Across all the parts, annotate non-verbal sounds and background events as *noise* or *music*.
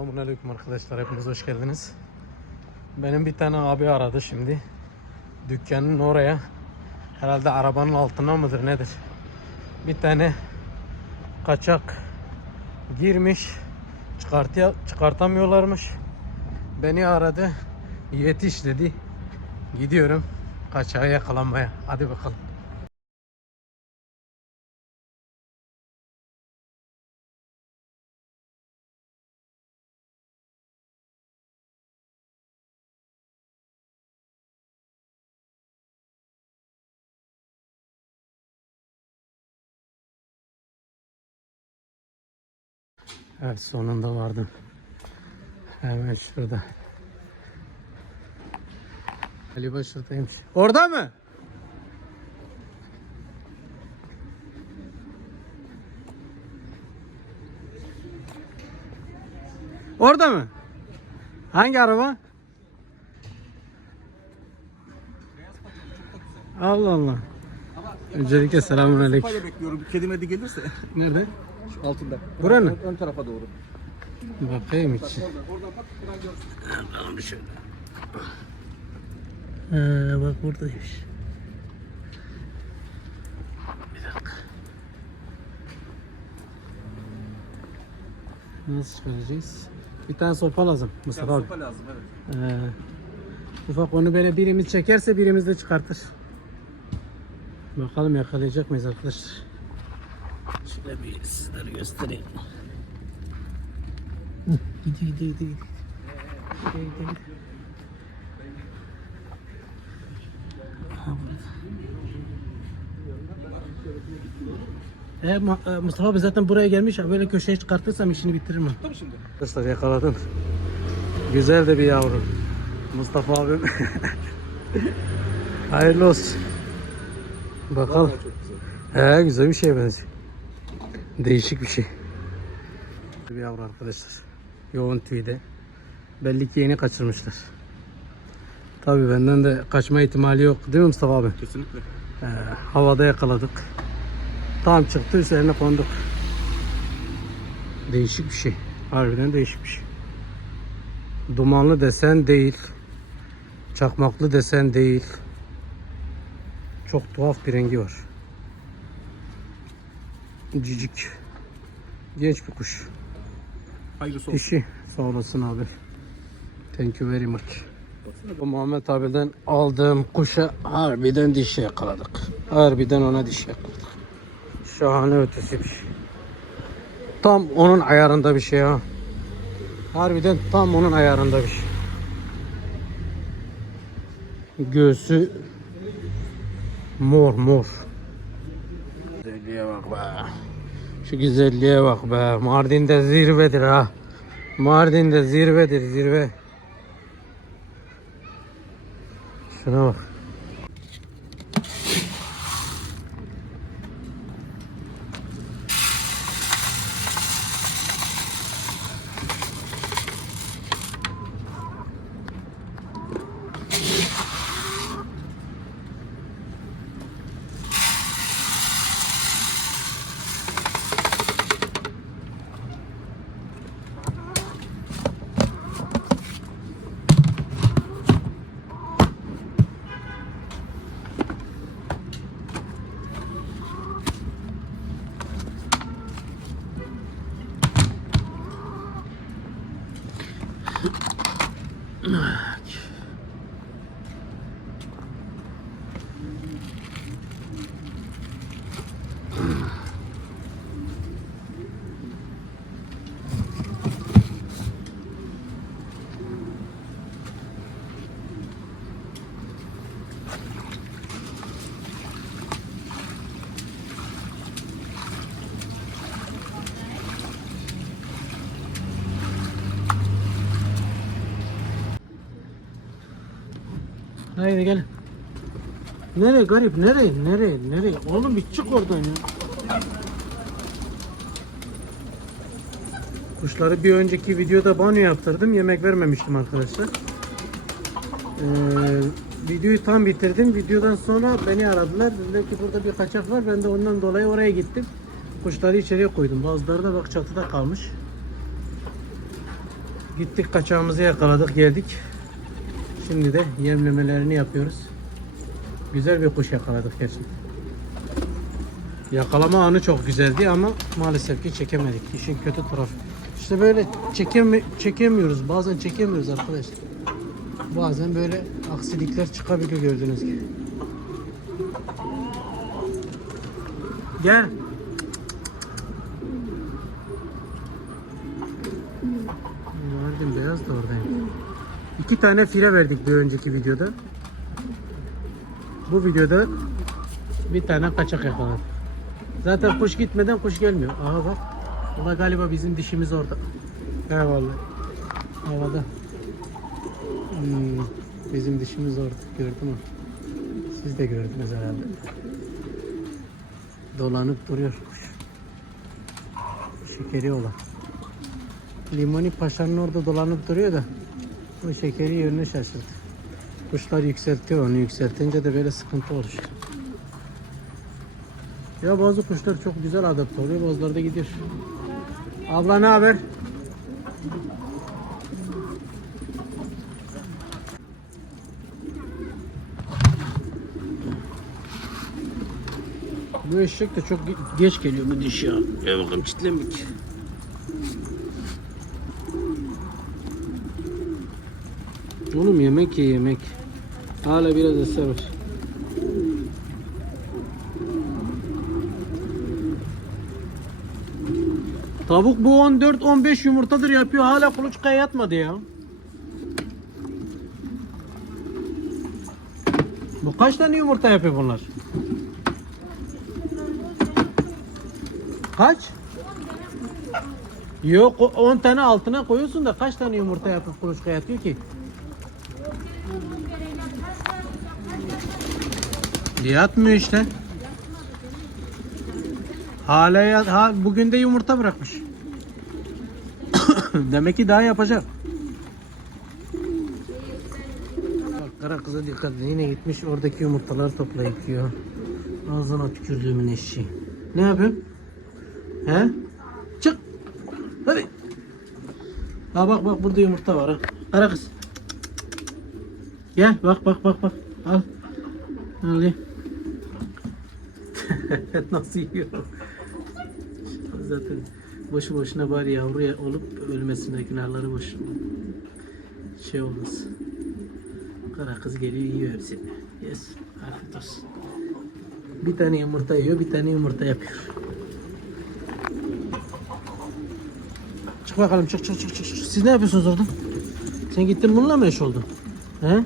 Selamünaleyküm arkadaşlar. Hepiniz hoş geldiniz. Benim bir tane abi aradı şimdi. Dükkanın oraya. Herhalde arabanın altına mıdır nedir? Bir tane kaçak girmiş. Çıkartıyor, çıkartamıyorlarmış. Beni aradı. Yetiş dedi. Gidiyorum kaçağı yakalamaya. Hadi bakalım. Evet sonunda vardım. Hemen şurada. Ali Başır'daymış. Orada mı? Orada mı? Hangi araba? Allah Allah. Öncelikle selamun aleyküm. Sopayla bekliyorum. Kedim hadi gelirse. Nerede? Şu altında. Buranın? Ön, ön tarafa doğru. Bakayım hiç. Oradan, oradan bak. Buradan görsün. Bakalım bir şöyle. Ee, bak buradaymış. Bir dakika. Nasıl çıkaracağız? Bir tane sopa lazım Mustafa abi. Sopa lazım evet. Ee, ufak onu böyle birimiz çekerse birimiz de çıkartır. Bakalım yakalayacak mıyız arkadaşlar? Şöyle bir sizlere göstereyim. Gidiyor gidiyor gidiyor. Gidiyor gidiyor. E, Mu- Mustafa abi zaten buraya gelmiş. Böyle köşeye çıkartırsam işini bitiririm. ben. Dur şimdi. Arkadaşlar yakaladım. Güzel de bir yavru. Mustafa abim. *laughs* Hayırlı olsun. Bakalım. Güzel. He güzel bir şeye benziyor. Değişik bir şey. Bir yavru arkadaşlar. Yoğun tüyde. Belli ki yeni kaçırmışlar. Tabii benden de kaçma ihtimali yok değil mi Mustafa abi? Kesinlikle. Ee, havada yakaladık. Tam çıktı üzerine konduk. Değişik bir şey. Harbiden değişik bir şey. Dumanlı desen değil. Çakmaklı desen değil. Çok tuhaf bir rengi var. Cicik. Genç bir kuş. Hayırlısı olsun. Dişi. Sağ olasın abi. Thank you very much. Bu Muhammed abiden aldığım kuşa harbiden dişi yakaladık. Harbiden ona dişi yakaladık. Şahane ötesi bir şey. Tam onun ayarında bir şey ha. Harbiden tam onun ayarında bir şey. Göğsü mor mor. Güzelliğe bak be. Şu güzelliğe bak be. Mardin'de zirvedir ha. Mardin'de zirvedir zirve. Şuna bak. Haydi gel. Nereye garip? Nereye? Nereye? Nereye? Oğlum bir çık oradan ya. Kuşları bir önceki videoda banyo yaptırdım. Yemek vermemiştim arkadaşlar. Ee, videoyu tam bitirdim. Videodan sonra beni aradılar. Dediler ki burada bir kaçak var. Ben de ondan dolayı oraya gittim. Kuşları içeriye koydum. Bazıları da bak çatıda kalmış. Gittik kaçağımızı yakaladık geldik. Şimdi de yemlemelerini yapıyoruz. Güzel bir kuş yakaladık gerçekten. Yakalama anı çok güzeldi ama maalesef ki çekemedik. İşin kötü tarafı. İşte böyle çekemi çekemiyoruz. Bazen çekemiyoruz arkadaşlar. Bazen böyle aksilikler çıkabiliyor gördüğünüz gibi. Gel. Mardin beyaz da oradayım. İki tane file verdik bir önceki videoda. Bu videoda bir tane kaçak yakaladık. Zaten kuş gitmeden kuş gelmiyor. Aha bak. O da galiba bizim dişimiz orada. Eyvallah. Havada. Hmm, bizim dişimiz orada. Gördün mü? Siz de gördünüz herhalde. Dolanıp duruyor kuş. Şekeri olan. Limoni Paşa'nın orada dolanıp duruyor da o şekeri yönünü şaşırdı. Kuşlar yükseltiyor onu yükseltince de böyle sıkıntı oluşuyor. Ya bazı kuşlar çok güzel adapte oluyor bazıları da gidiyor. Abla ne haber? Bu eşek de çok ge- geç geliyor bu diş ya. Ya bakalım çitlemik. Oğlum yemek ye yemek. Hala biraz eser var. Tavuk bu 14-15 yumurtadır yapıyor. Hala kuluçkaya yatmadı ya. Bu kaç tane yumurta yapıyor bunlar? Kaç? Yok o 10 tane altına koyuyorsun da kaç tane yumurta yapıp kuluçkaya yatıyor ki? Yatmıyor işte. Hala yat, ha, bugün de yumurta bırakmış. *coughs* Demek ki daha yapacak. Bak kara kıza dikkat edin. Yine gitmiş oradaki yumurtaları toplayıp yiyor. Ağzına tükürdüğümün eşeği. Ne yapıyorsun? He? Çık. Hadi. Ha bak bak burada yumurta var ha. Kara kız. Gel bak bak bak bak. Al. Al ye. *laughs* Nasıl yiyor? Zaten boşu boşuna bari yavru ya- olup ölmesine günahları boş. Şey olmaz. Kara kız geliyor yiyor hepsini. Yes. Afiyet olsun. Bir tane yumurta yiyor, bir tane yumurta yapıyor. Çık bakalım, çık çık çık. çık. Siz ne yapıyorsunuz orada? Sen gittin bununla mı eş oldun? He?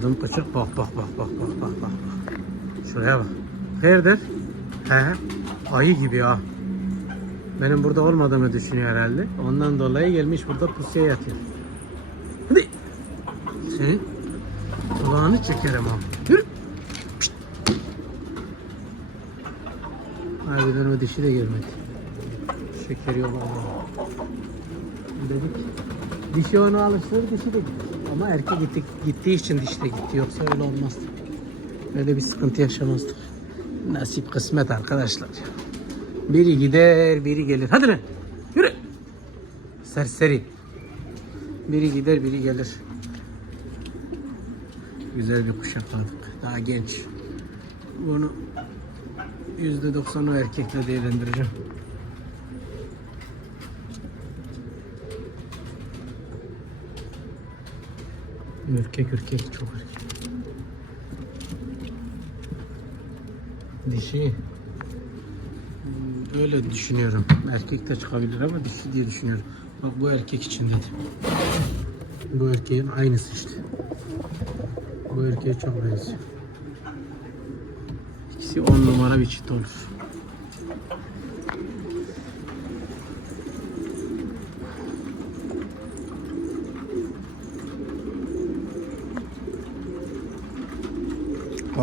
Kadın kaçık bak bak bak bak bak bak bak. Şuraya bak. Hayırdır? He. Ayı gibi ya. Benim burada olmadığımı düşünüyor herhalde. Ondan dolayı gelmiş burada pusuya yatıyor. Hadi. Sen kulağını çekerim ha. Yürü. Harbiden dişi de gelmedi. Şekeri yok ama. Dedik. Dişi onu alıştırır, dişi de gitti. Ama erkek gitti, gittiği için dişi de gitti. Yoksa öyle olmazdı. Öyle bir sıkıntı yaşamazdık. Nasip kısmet arkadaşlar. Biri gider, biri gelir. Hadi lan. Yürü. Serseri. Biri gider, biri gelir. Güzel bir kuş yakaladık. Daha genç. Bunu %90 o erkekle değerlendireceğim. Ürkek ürkek çok ürkek. Dişi. Hmm, Öyle düşünüyorum. Erkek de çıkabilir ama dişi diye düşünüyorum. Bak bu erkek için dedim. Bu erkeğin aynısı işte. Bu erkeğe çok benziyor. İkisi on numara bir çift olur.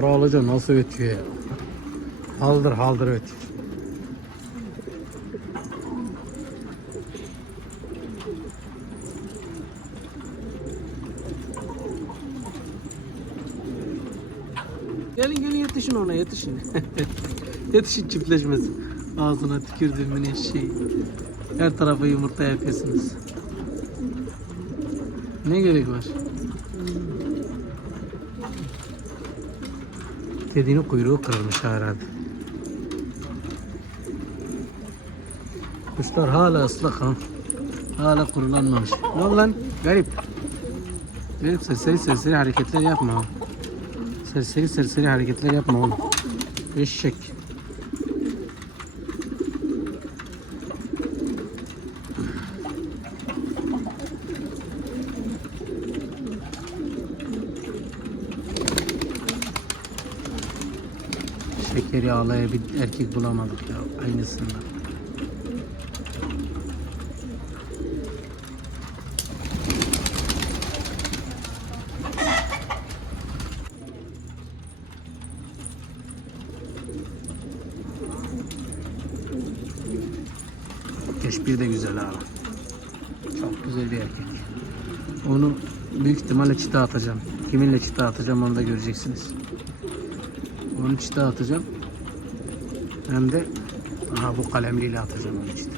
Kara alıca nasıl ötüyor ya? Haldır haldır ötüyor. Gelin gelin yetişin ona yetişin. *laughs* Yetişin çiftleşmesin. Ağzına tükürdüğümün eşeği. Her tarafa yumurta yapıyorsunuz. Ne gerek var? Kedinin kuyruğu kırılmış herhalde. Kuşlar hala ıslak ha. Hala kurulanmamış. Ne oldu lan? Garip. Garip serseri serseri hareketler yapma. Serseri serseri hareketler yapma oğlum. Eşek. Şekeri ağlaya bir erkek bulamadık ya aynısından. Keşbir de güzel ha. Çok güzel bir erkek. Onu büyük ihtimalle çita atacağım. Kiminle çita atacağım onu da göreceksiniz. Onu çita atacağım. Hem de aha bu kalemliyle atacağım onu çita.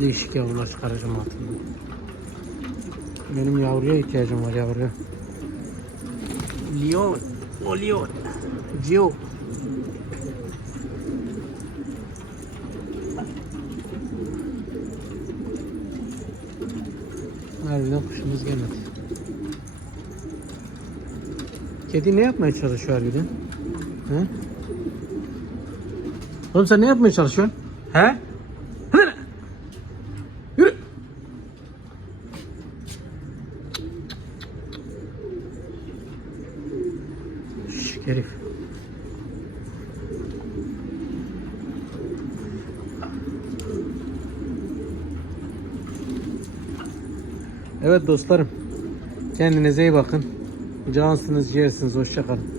Değişik yavrular çıkaracağım altından. Benim yavruya ihtiyacım var yavruya. Leon. O Leon. Gio. Harbiden kuşumuz gelmedi. Kedi ne yapmaya çalışıyor harbiden? He? Oğlum sen ne yapmaya çalışıyorsun? He? Herif. Evet dostlarım. Kendinize iyi bakın. Cansınız, ciğersiniz. Hoşçakalın.